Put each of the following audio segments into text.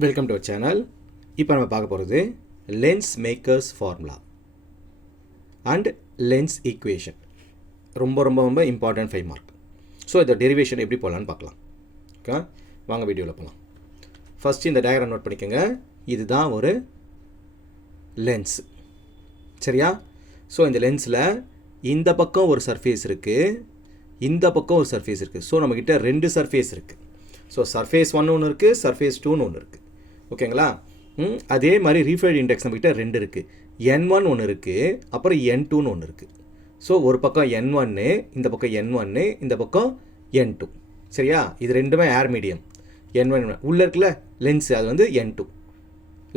Welcome to our channel. இப்போ நம்ம பார்க்க போகிறது lens makers formula and lens equation. ரொம்ப ரொம்ப ரொம்ப இம்பார்ட்டன்ட் 5 மார்க். ஸோ இந்த டெரிவேஷன் எப்படி போகலான்னு பார்க்கலாம். ஓகே, வாங்க வீடியோவில் போகலாம். ஃபஸ்ட்டு இந்த டயக்ராம் நோட் பண்ணிக்கோங்க. இதுதான் ஒரு லென்ஸ், சரியா? ஸோ இந்த லென்ஸில் இந்த பக்கம் ஒரு சர்ஃபேஸ் இருக்குது, இந்த பக்கம் ஒரு சர்ஃபேஸ் இருக்குது. ஸோ நம்மக்கிட்ட 2 சர்ஃபேஸ் இருக்குது. ஸோ சர்ஃபேஸ் 1 ஒன்று இருக்குது, சர்ஃபேஸ் 2 ஒன்று இருக்குது. ஓகேங்களா? அதே மாதிரி ரீஃபைல்டு இண்டெக்ஸ் நம்மக்கிட்ட 2 இருக்குது. N1 ஒன்று இருக்குது, அப்புறம் N2ன்னு ஒன்று இருக்குது. ஸோ ஒரு பக்கம் N1, இந்த பக்கம் N1, இந்த பக்கம் N2. சரியா? இது ரெண்டுமே ஏர் மீடியம். N1 உள்ளே இருக்குல்ல லென்ஸ், அது வந்து N2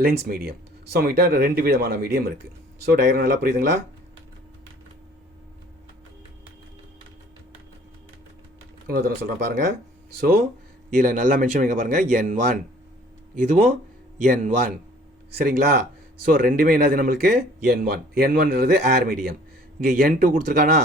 லென்ஸ் மீடியம். ஸோ நம்மக்கிட்ட 2 விதமான மீடியம் இருக்குது. ஸோ டயக்ராம் நல்லா புரியுதுங்களா? இன்னொருத்தர சொல்கிறேன் பாருங்கள். ஸோ இதில் நல்லா மென்ஷன் பண்ணிக்க பாருங்கள். N1 இதுவும் N1, சரிங்களா? ஸோ ரெண்டுமே என்னது நம்மளுக்கு N1. N1ன்றது ஏர் மீடியம். இங்கே N2 கொடுத்துருக்கானா,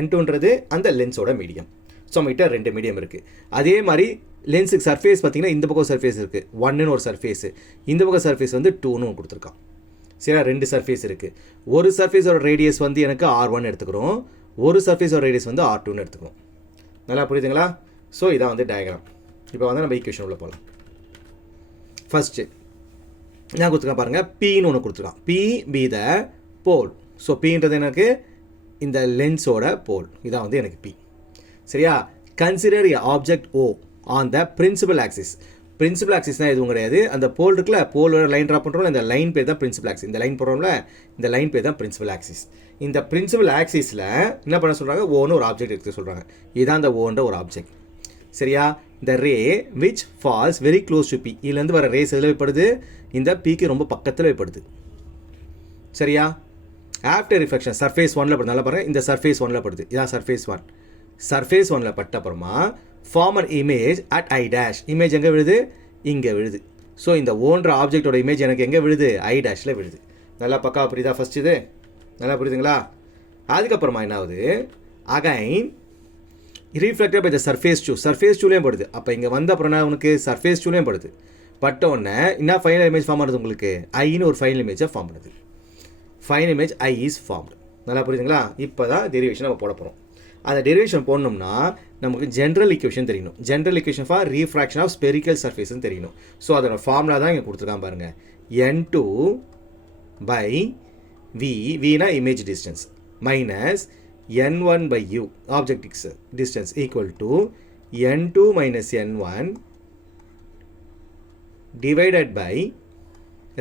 N2ன்றது அந்த லென்ஸோட மீடியம். ஸோ நம்மகிட்ட 2 மீடியம் இருக்குது. அதே மாதிரி லென்ஸுக்கு சர்ஃபேஸ் பார்த்திங்கன்னா இந்த பக்கம் சர்ஃபேஸ் இருக்குது 1ன்னு ஒரு சர்ஃபேஸு, இந்த பக்கம் சர்ஃபேஸ் வந்து 2ன்னு கொடுத்துருக்கான். சரியா? 2 சர்ஃபேஸ் இருக்குது. ஒரு சர்ஃபேஸோட ரேடியஸ் வந்து எனக்கு R1 எடுத்துக்கிறோம், ஒரு சர்ஃபேஸோட ரேடியஸ் வந்து R2ன்னு எடுத்துக்கிறோம். நல்லா புரியுதுங்களா? ஸோ இதான் வந்து டயக்ராம். இப்போ வந்து நம்ம ஈக்குவேஷன் உள்ள போகலாம். ஃபஸ்ட்டு நான் கொடுத்துருக்கேன் பாருங்கள், Pன்னு ஒன்று கொடுத்துருக்கான். P be the pole. So Pன்றது எனக்கு இந்த லென்ஸோட போல், இதான் வந்து எனக்கு P. சரியா? Consider a object O on the principal axis. Principal ஆக்சிஸ்னால் எதுவும் கிடையாது, அந்த போல் இருக்குல்ல, போலோட லைன் ட்ரா பண்ணுறோம்ல, இந்த லைன் பேர் தான் பிரின்சிபல் ஆக்சிஸ். இந்த லைன் போடுறோம்ல, இந்த லைன் பேர் தான் பிரின்சிபல் ஆக்சிஸ். இந்த பிரின்சிபல் ஆக்சிஸில் என்ன பண்ண சொல்கிறாங்க, ஓன்னு ஒரு ஆப்ஜெக்ட் எடுத்து சொல்கிறாங்க. இதுதான் அந்த ஓன்ற ஒரு ஆப்ஜெக்ட். சரியா? இந்த ray which falls very close to P. இதுலேருந்து வர ரேஸ் எதில் வைப்படுது, இந்த பிக்கு ரொம்ப பக்கத்தில் வைப்படுது. சரியா? ஆஃப்டர் ரிஃப்ளெக்ஷன் சர்ஃபேஸ் 1ல் படுது. நல்லா பாருங்கள், இந்த சர்ஃபேஸ் 1ல் படுது. இதான் சர்ஃபேஸ் 1. சர்ஃபேஸ் 1ல் பட்ட அப்புறமா form an image at I dash. Image எங்கே விழுது, இங்கே விழுது. ஸோ இந்த ஓன்ற ஆப்ஜெக்டோட இமேஜ் எனக்கு எங்கே விழுது, ஐ டேஷில் விழுது. நல்லா பக்கா புரியுதா? ஃபஸ்ட் இது நல்லா புரியுதுங்களா? அதுக்கப்புறமா என்ன ஆகுது, again reflected by the surface 2. Surface 2லேயும் படுது. அப்போ இங்கே வந்த அப்புறம் என்ன, உனக்கு சர்ஃபேஸ் 2லேயும் படுது. பட்ட உடனே என்ன ஃபைனல் இமேஜ் ஃபார்ம் ஆகுது, உங்களுக்கு ஐன்னு ஒரு ஃபைனல் இமேஜாக ஃபார்ம் பண்ணுது. Final image I is formed. நல்லா புரியுதுங்களா? இப்போ தான் டெரிவேஷன் நம்ம போட போகிறோம். அந்த டெரிவேஷன் போடணும்னா நமக்கு ஜென்ரல் ஈக்குவேஷன் தெரியணும். General equation for refraction of spherical சர்ஃபேஸ்ன்னு தெரியணும். ஸோ அதோட ஃபார்முலா தான் இங்கே கொடுத்துருக்கான் பாருங்கள். N2 பை V, Vனா image distance, minus N1 by U, object distance, equal to N2 minus N1 divided by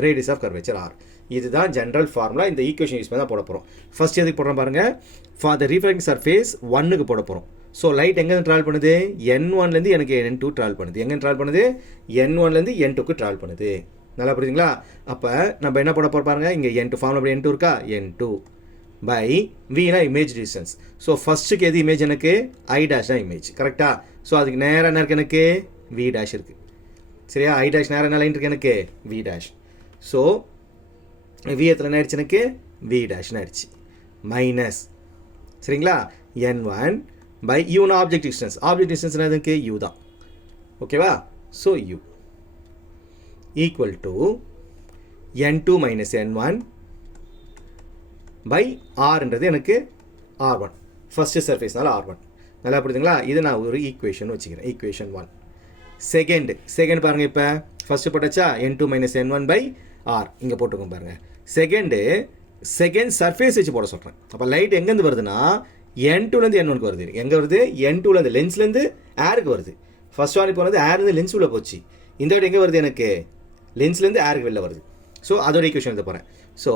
radius of curvature R. இதுதான் ஜென்ரல் ஃபார்முலா. இந்த ஈக்குவேஷன் யூஸ் பண்ணி தான் போட போகிறோம். ஃபர்ஸ்ட் எதுக்கு போடுறோம் பாருங்கள், ஃபார் த ரீஃப்ராக்டிங் சர்ஃபேஸ் 1க்கு போட போகிறோம். ஸோ லைட் எங்கேருந்து ட்ராவல் பண்ணுது, N1லேருந்து எனக்கு N2 ட்ராவல் பண்ணுது. எங்கே ட்ராவல் பண்ணுது, N1லேருந்து N2க்கு ட்ராவல் பண்ணுது. நல்லா புரியுதுங்களா? அப்போ நம்ம என்ன போட போகிறோம் பாருங்கள், இங்கே N2 ஃபார்முலா N2 இருக்கா, N2 பை Vனா இமேஜ் டிஸ்டன்ஸ். ஸோ ஃபஸ்ட்டுக்கு எது இமேஜ், எனக்கு ஐ டேஷ் தான் இமேஜ். கரெக்டாக? ஸோ அதுக்கு நேராக என்ன இருக்குது, எனக்கு V டேஷ் இருக்குது. சரியா? ஐ டேஷ் நேராக என்ன லைன் இருக்குது, எனக்கு V டேஷ். ஸோ V எத்தனை என்ன ஆயிடுச்சு, எனக்கு V டேஷ்னு ஆயிடுச்சு. மைனஸ், சரிங்களா, N1 பை யூனா ஆப்ஜெக்ட் டிஸ்டன்ஸ். ஆப்ஜெக்ட் டிஸ்டன்ஸ் என்னதுக்கு U தான். ஓகேவா? So U equal to N2 minus N1 by ஆர்ன்றது எனக்கு R1. ஃபஸ்ட்டு சர்ஃபேஸ்னால R1. நல்லா புரியுதுங்களா? இது நான் ஒரு ஈக்குவேஷன் வச்சுக்கிறேன், ஈக்குவேஷன் 1. செகண்ட் பாருங்கள், இப்போ ஃபஸ்ட்டு போட்டாச்சா, N2 minus N1 by R இங்கே போட்டுக்கோங்க பாருங்கள். செகண்ட் சர்ஃபேஸ் வச்சு போட சொல்கிறேன். அப்போ லைட் எங்கேருந்து வருதுன்னா N2லேருந்து N1க்கு வருது. எங்கே வருது, N2லேருந்து லென்ஸ்லேருந்து ஏருக்கு வருது. ஃபர்ஸ்ட் வாங்கி போனது ஏர்லேருந்து லென்ஸ் உள்ள போச்சு. இந்த வாட்டி எங்கே வருது, எனக்கு லென்ஸ்லேருந்து ஏருக்கு வெளில வருது. ஸோ அதோட ஈக்குவேஷன் எழுத போகிறேன். ஸோ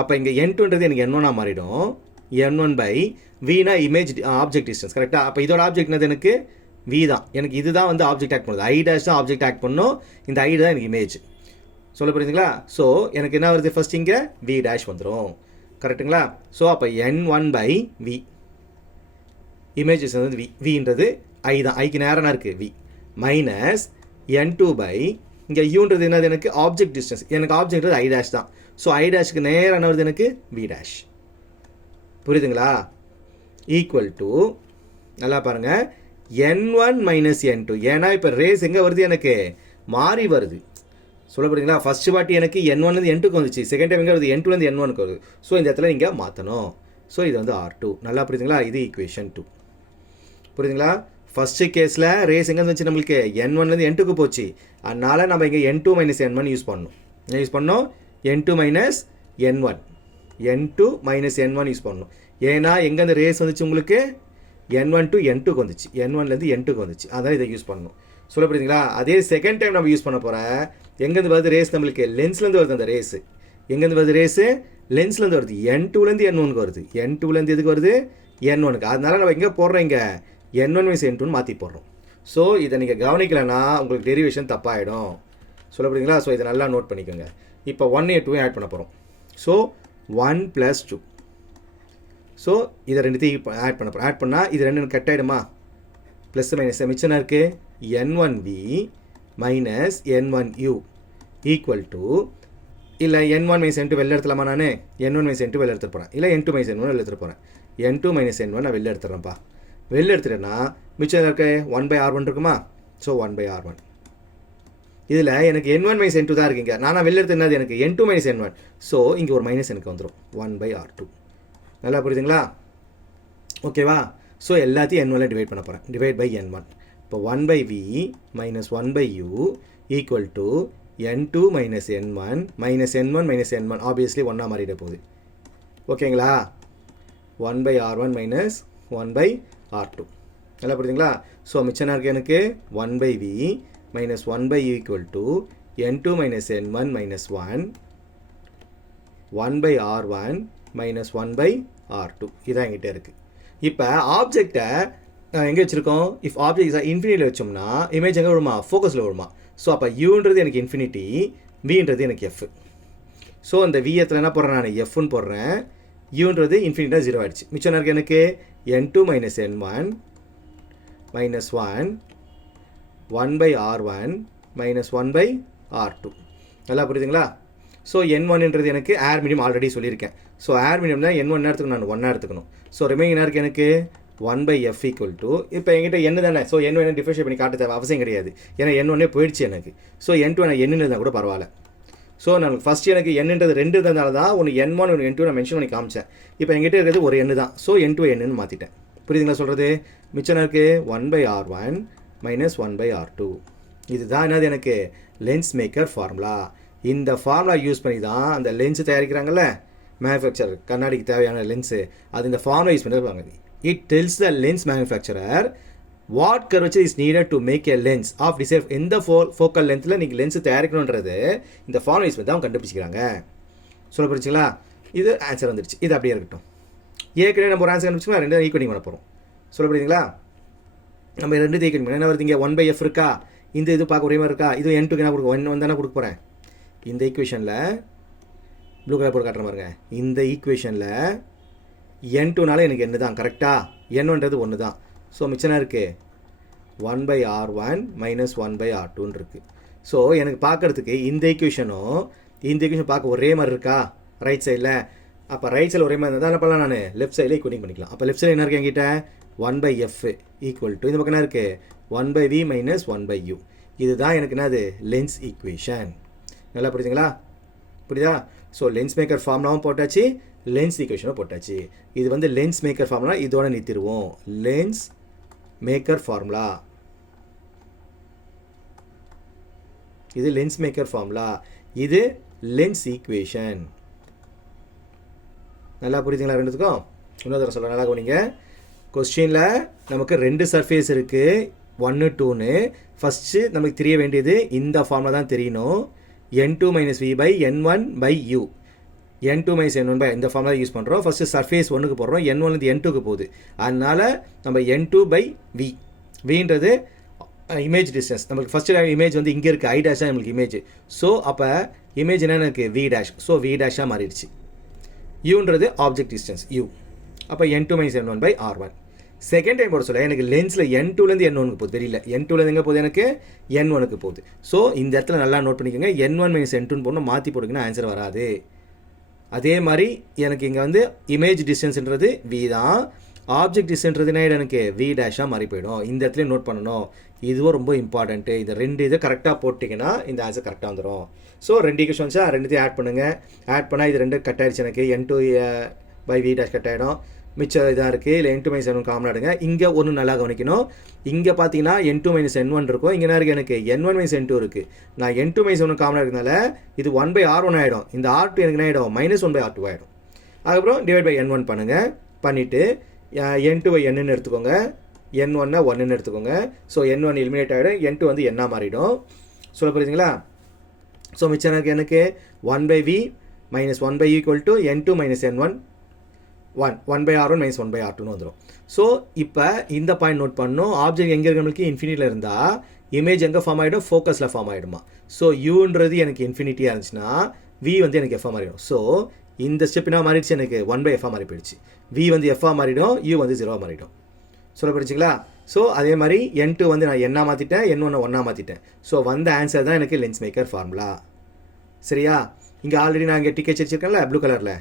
அப்போ இங்கே N2ன்றது எனக்கு N1ஆக மாறிடும். N1 பை Vனா இமேஜ் ஆப்ஜெக்ட் டிஸ்டன்ஸ். கரெக்டாக? அப்போ இதோட ஆப்ஜெக்ட் என்னது, எனக்கு V தான். எனக்கு இதுதான் வந்து ஆப்ஜெக்ட் ஆக்ட் பண்ணுது. ஐ டேஷ் தான் ஆப்ஜெக்ட் ஆக்ட் பண்ணும். இந்த ஐ தான் எனக்கு இமேஜ். சொல்ல புரியுதுங்களா? ஸோ எனக்கு என்ன வருது, ஃபஸ்ட் இங்கே V டேஷ் வந்துடும். கரெக்டுங்களா? ஸோ அப்போ N1 பை V இமேஜ் வந்து Vன்றது ஐ தான். ஐக்கு நேராக இருக்குது V மைனஸ் N2 பை இங்கே யூன்றது என்னது, எனக்கு ஆப்ஜெக்ட் டிஸ்டன்ஸ். எனக்கு ஆப்ஜெக்ட் ஐ டேஷ் தான். ஸோ ஐ டேஷுக்கு நேராக என்ன வருது, எனக்கு V டேஷ். புரியுதுங்களா? ஈக்குவல் டு நல்லா பாருங்கள், N1 மைனஸ் N2. ஏன்னா இப்போ ரேஸ் எங்கே வருது, எனக்கு மாறி வருது. சொல்ல போகிறீங்களா? ஃபஸ்ட்டு வாட்டி எனக்கு n1லேருந்து n2க்கு வந்துச்சு, செகண்ட் டைம் எங்கே வருது n2லேருந்து n1க்கு வருது. ஸோ இந்த இடத்துல நீங்கள் மாற்றணும். ஸோ இது வந்து R2. நல்லா புரியுதுங்களா? இது ஈக்குவேஷன் 2. புரியுதுங்களா? ஃபஸ்ட்டு கேஸில் ரேஸ் எங்கே வந்துச்சு நம்மளுக்கு n1லேருந்து n2க்கு போச்சு. அதனால் நம்ம இங்கே n2 மைனஸ் n1 யூஸ் பண்ணணும். என்ன யூஸ் பண்ணோம்? n2 minus n1 n2 minus n1 use பண்ணணும். ஏன்னா எங்கேருந்து ரேஸ் வந்துச்சு உங்களுக்கு n1 டு n2க்கு வந்துச்சு, n1லேருந்து n2க்கு வந்துச்சு. அதான் இதை யூஸ் பண்ணணும். சொல்ல புரியுதுங்களா? அதே செகண்ட் டைம் நம்ம யூஸ் பண்ண போகிறேன். எங்கேருந்து வருது ரேஸ் நம்மளுக்கு? லென்ஸ்லேருந்து வருது அந்த ரேஸு. எங்கேருந்து வருது ரேஸு? லென்ஸ்லேருந்து வருது. n2லேருந்து n1க்கு வருது. n2லேருந்து எதுக்கு வருது? n1க்கு. அதனால நம்ம எங்கே போடுறோம்? இங்கே n1 மைனஸ் n2ன்னு மாற்றி போடுறோம். ஸோ இதை நீங்கள் கவனிக்கலைன்னா உங்களுக்கு டெரிவேஷன் தப்பாகிடும். சொல்ல புரியுதுங்களா? ஸோ இதை நல்லா நோட் பண்ணிக்கோங்க. இப்போ 1 2 ஆட் பண்ண போகிறோம். ஸோ 1 + 2. ஸோ இதை ரெண்டுத்தையும் ஆட் பண்ண போகிறோம். ஆட் பண்ணால் இது ரெண்டு கட் ஆகிடுமா? ப்ளஸ் மைனஸ் மிச்சம் இருக்குது n1v minus n1u equal to, இல்லை n1 மைனஸ் n2 வெளில எடுத்துலாமா? நான் n1 மைனஸ் n2 வெளில எடுத்துகிட்டு போகிறேன். இல்லை n2 மைனஸ் n1 வெளில எடுத்துகிட்டு போகிறேன். n2 மைனஸ் n1 நான் வெளில எடுத்துகிறேன்ப்பா. வெளில எடுத்துட்டேன்னா மிச்சம் இருக்க 1/r1 இருக்குமா? So 1/r1. இதில் எனக்கு n1 மைனஸ் n2 தான் இருக்குங்க. நான் வெளில எடுத்து என்னது எனக்கு n2 மைனஸ் n1. ஸோ இங்கே ஒரு மைனஸ் எனக்கு வந்துடும் 1/r2. நல்லா புரியுதுங்களா? ஓகேவா? ஸோ எல்லாத்தையும் n1ல டிவைட் பண்ண போகிறேன். Divide by n1. இப்போ 1/v minus 1/u equal to n2 minus n1 minus n1 minus n1 obviously ஒன்றா மாறிட போகுது. ஓகேங்களா? 1/r1 minus 1/r2. நல்லா புரியுதுங்களா? ஸோ மிச்சம் இருக்குது எனக்கு 1/v minus 1/u equal to n2 minus n1 minus 1 1/r1 minus 1/r2. இதான் என்கிட்ட இருக்குது. இப்போ ஆப்ஜெக்டை எங்கே வச்சுருக்கோம்? இஃப் ஆப்ஜெக்ட் இஸ் இன்ஃபினிட்டியில் வச்சோம்னா இமேஜ் எங்கே விடுமா? ஃபோக்கஸில் விடுமா? ஸோ அப்போ யூன்றது எனக்கு இன்ஃபினிட்டி, வின்றது எனக்கு எஃப். ஸோ அந்த விஎத்தில் என்ன போடுறேன்? நான் எஃப்னு போடுறேன். யூன்றது இன்ஃபினிட்டாக 0 ஆகிடுச்சு. மிச்சம் இருக்குது எனக்கு n2 minus n1 minus 1 1/r1 minus 1/r2. நல்லா புரியுதுங்களா? ஸோ n1ன்றது எனக்கு ஏர் மீடியம் ஆல்ரெடி சொல்லியிருக்கேன். ஸோ ஏர் மீடியம் தான் n1 எடுத்துக்கணும், நான் 1 எடுத்துக்கணும். ஸோ ரிமைனிங் இருக்குது எனக்கு 1/f ஈக்குவல் டு, இப்போ என்கிட்ட n தானே. ஸோ n1 டிஃபரன்ஷியேட் பண்ணி காட்ட தேவை அவசியம் கிடையாது. ஏன்னா n1 போயிடுச்சு எனக்கு. ஸோ n2 நான் n இருந்தால் கூட பரவாயில்ல. ஸோ நான் ஃபஸ்ட் எனக்கு n-ன்றது 2 இருந்ததுனால தான் ஒன்று n1 ஒன்று n2 நான் மென்ஷன் பண்ணி காமிச்சேன். இப்போ என்கிட்ட இருக்கிறது ஒரு n தான். ஸோ n2 n-ன்னு மாற்றிட்டேன். புரியுதுங்களா சொல்கிறது? மிச்சம் இருக்குது 1/r1 மைனஸ் 1/r2. இதுதான் என்னது எனக்கு லென்ஸ் மேக்கர் ஃபார்முலா. இந்த ஃபார்முலா யூஸ் பண்ணி தான் அந்த லென்ஸு தயாரிக்கிறாங்கல்ல மேனுஃபேக்சர், கண்ணாடிக்கு தேவையான லென்ஸு, அது இந்த ஃபார்முலா யூஸ் பண்ணிருப்பாங்க. It tells the lens manufacturer what curvature is needed to make a lens of desire. எந்த ஃபோக்கல் லென்த்தில் நீங்கள் லென்ஸு தயாரிக்கணுன்றது இந்த ஃபார்முலா யூஸ் பண்ணி தான் அவங்க கண்டுபிடிச்சிக்கிறாங்க. சொல்ல புரிச்சுங்களா? இது ஆன்சர் வந்துடுச்சு. இது அப்படியே இருக்கட்டும். ஏற்கனவே நம்ம ஒரு ஆன்சர் கண்டுபிடிச்சிக்கலாம், ரெண்டு ஈக்குவலிங் பண்ண போகிறோம். சொல்ல புரியுதுங்களா? நம்ம ரெண்டு ஈக்குவலிங் பண்ண என்ன வருது? இங்கே 1/f இருக்கா? இந்த இது பார்க்க ஒரே மாதிரி இருக்கா? இது n2க்கு என்ன கொடுக்கும்? n1 தானே கொடுக்க போகிறேன். இந்த ஈக்குவேஷனில் ப்ளூ கலர் போட்டு காட்டுற பாருங்க. இந்த ஈக்குவேஷனில் n2னால எனக்கு n தான் கரெக்டாக, n1ன்றது 1 தான். ஸோ மிச்சம் இருக்குது 1/r1 மைனஸ் 1/r2ன்னு இருக்குது. ஸோ எனக்கு பார்க்குறதுக்கு இந்த ஈக்குவேஷனும் இந்த ஈக்குவேஷன் பார்க்க ஒரே மாதிரி இருக்கா ரைட் சைடில்? அப்போ ரைட் சைடில் ஒரே மாதிரி இருந்தால் என்ன பண்ணலாம்? நான் லெஃப்ட் சைடில் ஈக்குவலிங் பண்ணிக்கலாம். அப்போ லெஃப்ட் சைடில் என்ன இருக்குது என்கிட்ட? 1/f ஈக்குவல் டு, இந்த பக்கம் என்ன இருக்குது? 1/v minus 1/u. இதுதான் எனக்கு என்னது? Lens equation. நல்லா புரியுதுங்களா? புரியுதா? ஸோ லென்ஸ் மேக்கர் ஃபார்முலாவும் போட்டாச்சு, லென்ஸ் ஈக்குவேஷனும் போட்டாச்சு. இது வந்து லென்ஸ் மேக்கர் ஃபார்முலா, இதோட நிறுத்திடுவோம். லென்ஸ் மேக்கர் ஃபார்முலா, இது லென்ஸ் மேக்கர் ஃபார்முலா, இது லென்ஸ் ஈக்குவேஷன். நல்லா புரியுதுங்களா ரெண்டுத்துக்கும்? இன்னொரு தடவை சொல்கிறேன், நல்லா கவனிங்க. கொஸ்டினில் நமக்கு 2 சர்ஃபேஸ் இருக்குது, 1 2ன்னு. ஃபஸ்ட்டு நமக்கு தெரிய வேண்டியது இந்த ஃபார்முலா தான் தெரியணும். n2 minus v by n1/u. n2 minus n1 by இந்த ஃபார்முலா யூஸ் பண்ணுறோம். ஃபஸ்ட்டு சர்ஃபேஸ் 1க்கு போடுறோம், n1லேருந்து n2க்கு போகுது. அதனால் நம்ம n2/v, வின்றது இமேஜ் டிஸ்டன்ஸ். நமக்கு ஃபஸ்ட்டு இமேஜ் வந்து இங்கே இருக்குது, i டேஷாக நம்மளுக்கு இமேஜ். ஸோ அப்போ இமேஜ் என்ன எனக்கு v டேஷ். ஸோ v டேஷாக மாறிடுச்சு. யூன்றது ஆப்ஜெக்ட் டிஸ்டன்ஸ் u. அப்போ n2 minus n1/r1. Second time போட சொல்ல எனக்கு லென்ஸில் n2லேருந்து n1க்கு போகுது, வெளியில் n2லேருந்து எங்கே போகுது? எனக்கு n1க்கு போகுது. ஸோ இந்த இடத்துல நல்லா நோட் பண்ணிக்கோங்க. n1 மைனஸ் n2ன்னு போடணும், மாற்றி போட்டுங்கன்னா ஆன்சர் வராது. அதே மாதிரி எனக்கு இங்கே வந்து இமேஜ் டிஸ்டன்ஸ்ன்றது v தான், ஆப்ஜெக்ட் டிஸ்டன்ஸ்ன்றது என்ன எனக்கு v டேஷாக மாறி போயிடும். இந்த இடத்துல நோட் பண்ணணும். இதுவும் ரொம்ப இம்பார்ட்டண்ட்டு. இந்த 2 இதை கரெக்டாக போட்டிங்கன்னா இந்த ஆன்சர் கரெக்டாக வந்துடும். ஸோ 2 ஈக்குவேஷன்ஸா ரெண்டுத்தையும் ஆட் பண்ணுங்கள். ஆட் பண்ணால் இது 2 கட் ஆகிடுச்சு எனக்கு. n2 by v dash cut ஆகிடும். மிச்சம் இதாக இருக்குது. இல்லை n2 மைனஸ் n1 காமன் ஆடுங்க. இங்கே ஒன்று நல்லா கவனிக்கணும். இங்கே பார்த்தீங்கன்னா n2 மைனஸ் n1 இருக்கும். இங்கே என்ன இருக்குது எனக்கு n1 மைனஸ் n2 இருக்குது. நான் n2 மைனஸ் n1 காமன் இருக்கிறதுனால இது 1/r1 ஆகிடும். இந்த r2 எனக்கு என்ன ஆகிடும் மைனஸ் 1/r2 ஆகிடும். அதுக்கப்புறம் டிவைட் பை n1 பண்ணுங்கள். பண்ணிவிட்டு n2 பை n எடுத்துக்கோங்க. n1 1 எடுத்துக்கோங்க. ஸோ n1 எலிமினேட் ஆகிடும். n2 வந்து n மாறிடும். சொல்ல புரியுதுங்களா? ஸோ மிச்சம் எனக்கு 1/v minus 1/e equal to n2 minus n1 1/r1 minus 1/r2ன்னு வந்துடும். ஸோ இப்போ இந்த பாயிண்ட் நோட் பண்ணணும். ஆப்ஜெக்ட் எங்கே இருக்கு நம்மளுக்கு இன்ஃபினிட்டியில் இருந்தால் இமேஜ் எங்கே ஃபார்ம் ஆகிடும் ஃபோக்கஸில் ஃபார்ம் ஆகிடுமா. ஸோ யூன்றது எனக்கு இன்ஃபினிட்டியாக இருந்துச்சுன்னா v வந்து எனக்கு எஃப்ஆ மாறிடும். ஸோ இந்த ஸ்டெப் என்ன மாறிடுச்சு எனக்கு 1/f மாறி போயிடுச்சு. v வந்து எஃப்ஆ மாறிடும், u வந்து 0 மாறிடும். சொல்ல போயிடுச்சிங்களா? ஸோ அதே மாதிரி n2 வந்து நான் என்ன மாற்றிட்டேன், n1 1 மாற்றிட்டேன். ஸோ வந்த ஆன்சர் தான் எனக்கு லென்ஸ் மேக்கர் ஃபார்முலா. சரியா? இங்கே ஆல்ரெடி நான் இங்கே டிக்கெட் வச்சிருக்கேன்ல ப்ளூ கலரில்,